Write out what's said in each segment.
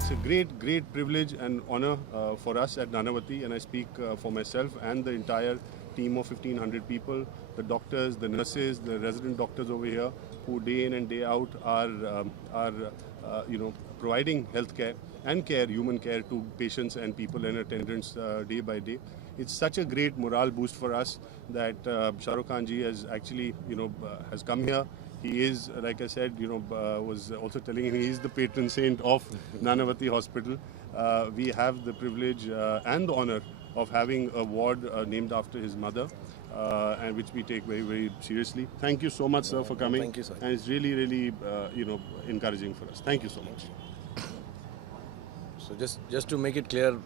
It's a great privilege and honor for us at Nanavati, and I speak for myself and the entire team of 1,500 people, the doctors, the nurses, the resident doctors over here, who day in and day out are providing health care and human care to patients and people in attendance day by day. It's such a great morale boost for us that Shahrukh Khan ji has actually has come here. He is, like I said, was also telling him he is the patron saint of Nanavati Hospital. We have the privilege and the honor of having a ward named after his mother, and which we take very seriously. Thank you so much, sir, for coming. Thank you, sir. And it's really encouraging for us. Thank you so much. So just to make it clear,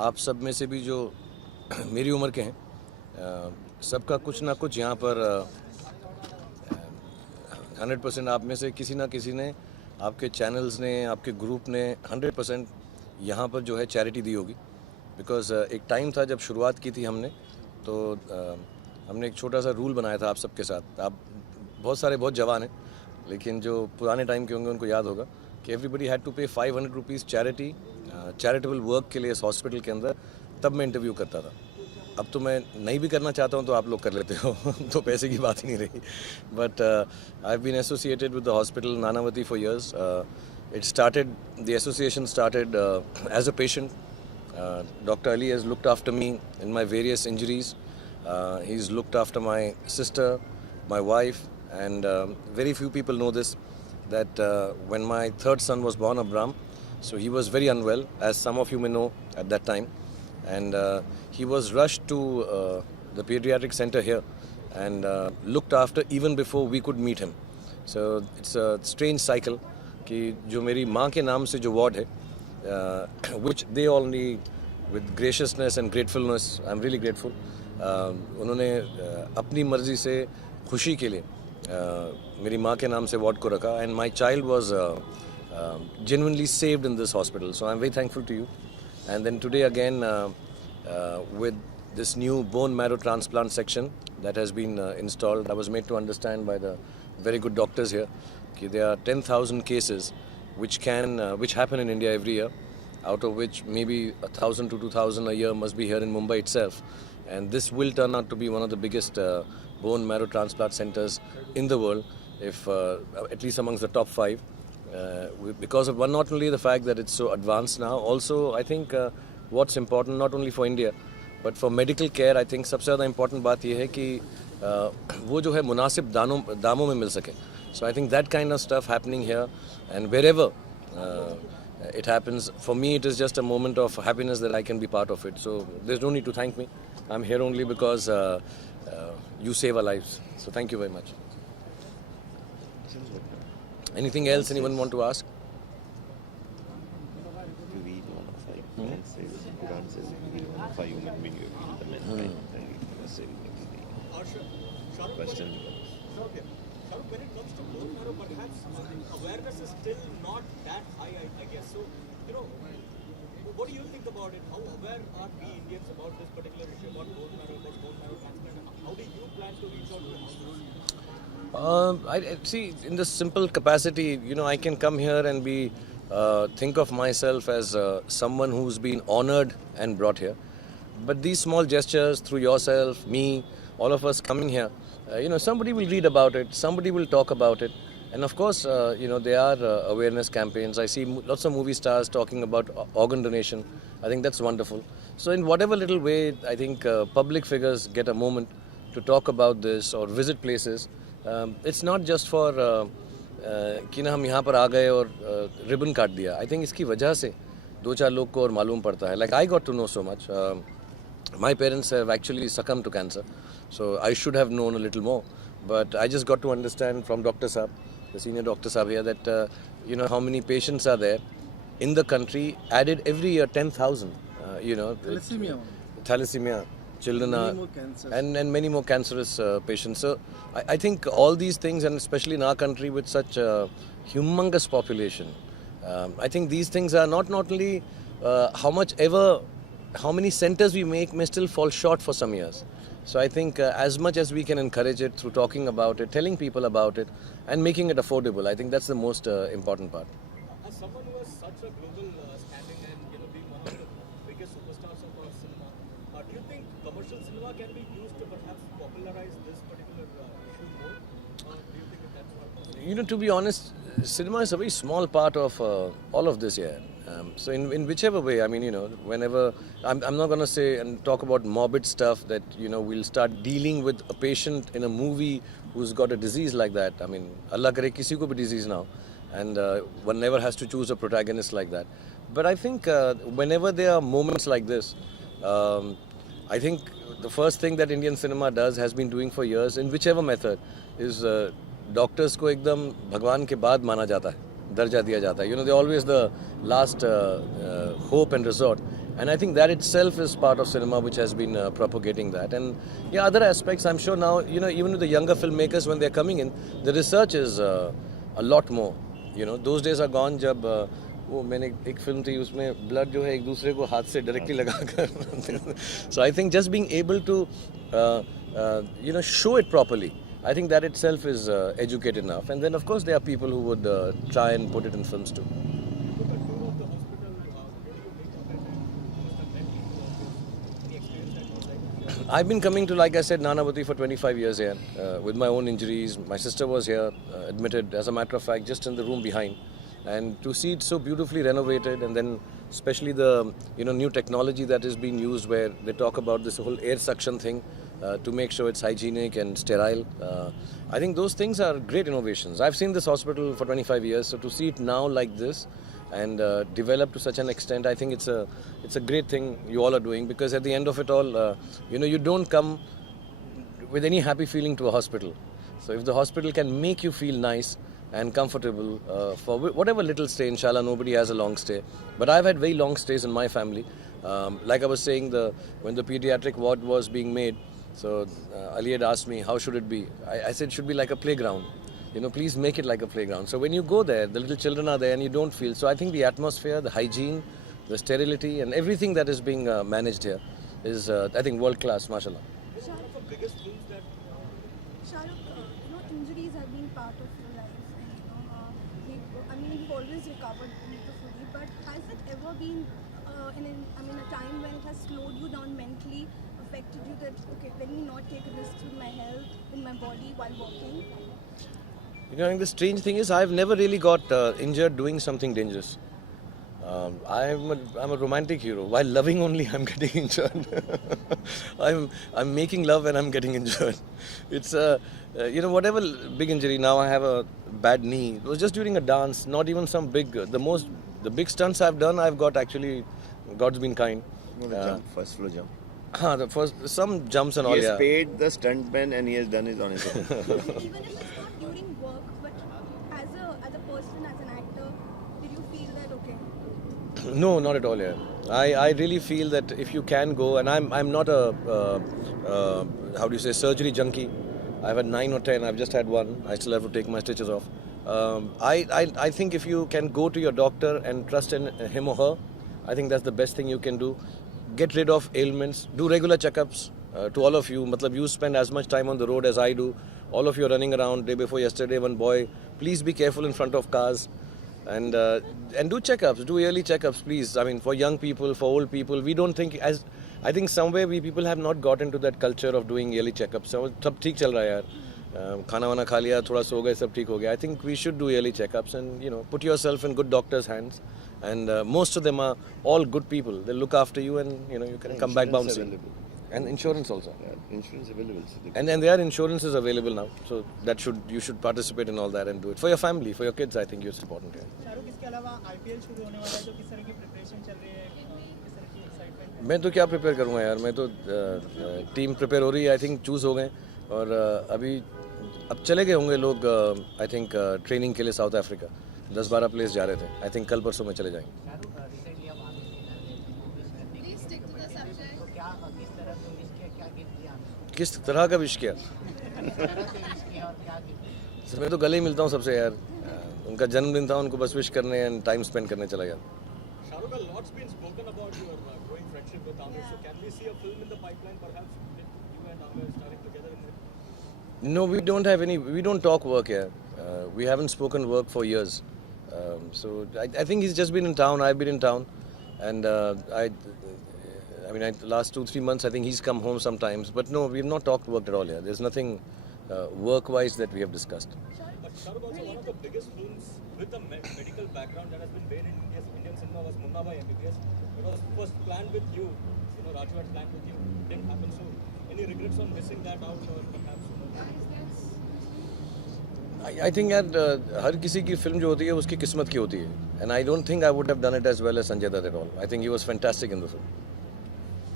आप सब में से भी जो मेरी उम्र के हैं, सबका कुछ ना कुछ यहाँ पर 100% आप में से किसी ना किसी ने, आपके चैनल्स ने, आपके ग्रुप ने 100% यहाँ पर जो है चैरिटी दी होगी. बिकॉज़ एक टाइम था जब शुरुआत की थी हमने, तो हमने एक छोटा सा रूल बनाया था आप सबके साथ. आप बहुत सारे बहुत जवान हैं, लेकिन जो पुराने टाइम के होंगे उनको याद होगा कि एवरीबडी हैड टू पे 500 रुपीज़ चैरिटेबल वर्क के लिए इस हॉस्पिटल के अंदर. तब मैं इंटरव्यू करता था. अब तो मैं नहीं भी करना चाहता हूँ तो आप लोग कर लेते हो. तो पैसे की बात ही नहीं रही. But I have been associated with the hospital Nanavati for years. It started, the association started as a patient. Dr. Ali has looked after me in my various injuries. He's looked after my sister, my wife, and very few people know this, that when my third son was born, Abram, so he was very unwell, as some of you may know at that time. And he was rushed to the pediatric center here and looked after even before we could meet him. So it's a strange cycle कि जो मेरी माँ के नाम से जो ward है, which they only with graciousness and gratefulness, I'm really grateful, उन्होंने अपनी मर्जी से खुशी के लिए मेरी माँ के नाम से वार्ड को रखा. And my child was genuinely saved in this hospital, so I'm very thankful to you. And then today again with this new bone marrow transplant section that has been installed, I was made to understand by the very good doctors here there are 10,000 cases which happen in India every year, out of which maybe 1,000 to 2,000 a year must be here in Mumbai itself. And this will turn out to be one of the biggest bone marrow transplant centers in the world, if at least amongst the top 5. Because of not only the fact that it's so advanced now, also I think what's important not only for India but for medical care, I think सबसे ज़्यादा important बात ये है कि वो जो है मुनासिब दामों में मिल सके. So I think that kind of stuff happening here, and wherever it happens, for me it is just a moment of happiness that I can be part of it. So there's no need to thank me. I'm here only because you save our lives. So thank you very much. Anything else anyone want to ask? You read one of five. Quran says you read one of five human beings, you heal the mankind. And you must say the question. Okay. When it comes to bone marrow, perhaps awareness is still not that high, I guess. So, what do you think about it? How aware are we Indians about this particular issue, about bone marrow transplant? How do you plan to reach out to hospitals? I see, in this simple capacity, I can come here and think of myself as someone who's been honored and brought here. But these small gestures through yourself, me, all of us coming here, somebody will read about it, somebody will talk about it. And of course, there are awareness campaigns. I see lots of movie stars talking about organ donation. I think that's wonderful. So in whatever little way, I think public figures get a moment to talk about this or visit places. It's not just for कि ना हम यहाँ पर आ गए और ribbon काट दिया. I think इसकी वजह से 2-4 लोग को और मालूम पड़ता है. Like I got to know so much. My parents have actually succumbed to cancer, so I should have known a little more. But I just got to understand from Dr. Saab, the senior Dr. Saab here, that how many patients are there in the country. Added every year 10,000 thalassemia, children are, more cancers. and many more cancerous patients. So I think all these things, and especially in our country with such a humongous population, I think these things are not only how many centers we make may still fall short for some years. So I think as much as we can encourage it through talking about it, telling people about it, and making it affordable, I think that's the most important part. As someone who has such a global standing and being one of the biggest superstars of our cinema, do you think commercial cinema can be used to perhaps popularize this particular issue more? Or do you think that that's not possible? To be honest, cinema is a very small part of all of this here. So in whichever way, whenever, I'm not going to say and talk about morbid stuff that, we'll start dealing with a patient in a movie who's got a disease like that. Allah kare kisi ko bhi disease now. And one never has to choose a protagonist like that. But I think whenever there are moments like this, I think the first thing that Indian cinema does, has been doing for years, in whichever method, is doctors को एकदम भगवान के बाद माना जाता है, दर्जा दिया जाता है. They're always the last hope and resort. And I think that itself is part of cinema which has been propagating that. And yeah, other aspects, I'm sure now, even with the younger filmmakers, when they're coming in, the research is a lot more. Those days are gone जब वो मैंने एक film थी उसमें blood जो है एक दूसरे को हाथ से डायरेक्टली लगाकर. So I think just being able to show it properly, I think that itself is educate enough. And then of course there are people who would try and put it in films too. I've been coming to, like I said, Nanavati for 25 years here with my own injuries. My sister was here, admitted, as a matter of fact, just in the room behind. And to see it so beautifully renovated, and then especially the new technology that is being used, where they talk about this whole air suction thing to make sure it's hygienic and sterile. I think those things are great innovations. I've seen this hospital for 25 years, so to see it now like this and develop to such an extent, I think it's a great thing you all are doing, because at the end of it all, you don't come with any happy feeling to a hospital. So if the hospital can make you feel nice and comfortable for whatever little stay, inshallah nobody has a long stay, but I've had very long stays in my family. Like I was saying, when the pediatric ward was being made, so Ali had asked me, how should it be? I said it should be like a playground. Please make it like a playground. So when you go there, the little children are there and you don't feel. So I think the atmosphere, the hygiene, the sterility and everything that is being managed here is, I think, world class, mashallah. Shahrukh, injuries have been part of your life, and you've always recovered beautifully. But has it ever been a time when it has slowed you down mentally, affected you that let me not take risks with my health, with my body while walking? The strange thing is, I've never really got injured doing something dangerous. I'm a romantic hero. While loving only, I'm getting injured. I'm making love and I'm getting injured. It's whatever big injury. Now I have a bad knee. It was just during a dance, not even some big. The big stunts I've done, I've got actually. God's been kind. Jump, first floor jump. Some jumps and all. He has paid the stuntman and he has done it on his own. Even if it's not during work, but as a person, as an actor, did you feel that okay? No, not at all. Yeah, I really feel that if you can go, and I'm not a surgery junkie. I've had 9 or 10. I've just had one. I still have to take my stitches off. I think if you can go to your doctor and trust in him or her, I think that's the best thing you can do. Get rid of ailments. Do regular checkups. To all of you, you spend as much time on the road as I do. All of you are running around. Day before yesterday, one boy. Please be careful in front of cars, and do checkups. Do yearly checkups, please. For young people, for old people, we don't think as. I think somewhere we people have not got into that culture of doing yearly checkups. So, सब ठीक चल रहा है यार. खाना वाना खा लिया, थोड़ा सो गए, सब ठीक हो गया. I think we should do yearly checkups and put yourself in good doctors' hands. And most of them are all good people. They look after you, and you can come back bouncing. Available. And insurance also. Yeah, insurance available. So And there are insurances available now, so you should participate in all that and do it for your family, for your kids. I think it's important. Yeah. Shahrukh, इसके अलावा IPL शुरू होने वाला है, तो किस तरह की प्रिपरेशन चल रही है, किस तरह की एक्साइटमेंट? मैं तो क्या प्रिपेयर करूँगा यार, मैं तो टीम प्रिपेयर हो रही है. आई थिंक चूज़ हो गए और अभी अब चले गए होंगे लोग. आई थिंक ट्रेनिंग के लिए साउथ अफ्रीका 10-12 प्लेस जा रहे थे. आई थिंक कल परसों में चले जाएंगे. किस तरह का विश किया? सर मैं तो गले ही मिलता हूँ सबसे यार. उनका जन्मदिन था, उनको बस विश करने एंड टाइम स्पेंड करने चला गया. Shahrukh, a lot's been spoken about your growing friendship with Amir. So can we see a film in the pipeline, perhaps, with you and Amir starring together in it? No, we don't have any. We don't talk work here. We haven't spoken work for years. So I think he's just been in town. I've been in town, and I mean, the last 2-3 months, I think he's come home sometimes. But no, we've not talked work at all here. There's nothing work-wise that we have discussed. But Shahrukh, also one of the biggest films with a medical background that has been made in Indian cinema was Munna Bhai MBBS. It was first planned with you. You know, Raju had planned with you. Didn't happen. So, any regrets on missing that out, or perhaps? I think that हर किसी की film जो होती है उसकी किस्मत की होती है. And I don't think I would have done it as well as Sanjay Dutt at all. I think he was fantastic in the film.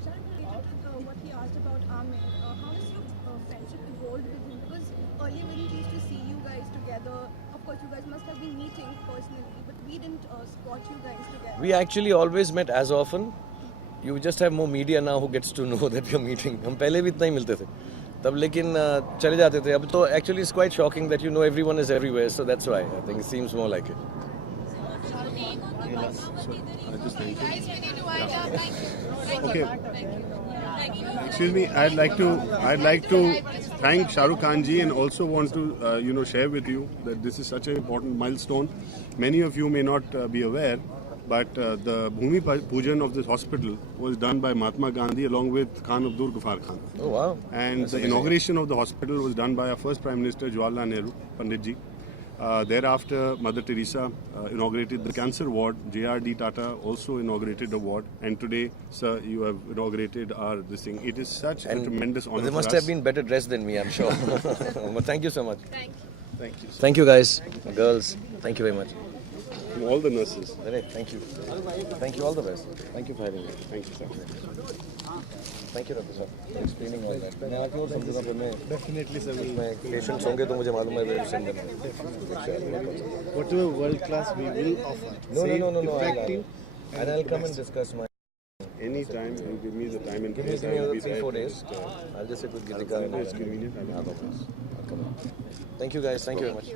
Related to what he asked about Amir, how has your friendship evolved with him? Because earlier when we used to see you guys together, of course you guys must have been meeting personally, but we didn't spot you guys together. We actually always met as often. You just have more media now who gets to know that you're meeting. हम पहले भी इतना ही मिलते थे. तब लेकिन चले जाते थे. अब तो actually it's quite shocking that you know everyone is everywhere. So that's why I think it seems more like it. Okay. Excuse me. I'd like to thank Shahrukh Khan ji and also want to share with you that this is such an important milestone. Many of you may not be aware, but the Bhumi Pujan of this hospital was done by Mahatma Gandhi along with Khan Abdul Ghaffar Khan. Oh wow! And the inauguration of the hospital was done by our first Prime Minister Jawaharlal Nehru, Pandit ji. Thereafter, Mother Teresa inaugurated the cancer ward. J.R.D. Tata also inaugurated a ward. And today, sir, you have inaugurated this thing. It is such a tremendous honor They must for us. have been better dressed than me, I'm sure. But thank you so much. Thank you. Thank you, sir. Thank you guys, girls. Thank you very much. And all the nurses. Thank you. Thank you, all the best. Thank you for having me. Thank you, sir. Thank you, Dr. Sir, for explaining all that. मैं आके और समझूंगा फिर मैं Definitely, sir. इसमें patients होंगे तो मुझे मालूम है where to send them. Whatever world class we will offer. No. Effective. And I'll come and discuss my. Anytime you give me the time and Give me place, I will be 3-4 there. days. I'll just sit with Gitika. Whenever it's convenient, I will I'll come. Thank you guys. Thank you very much.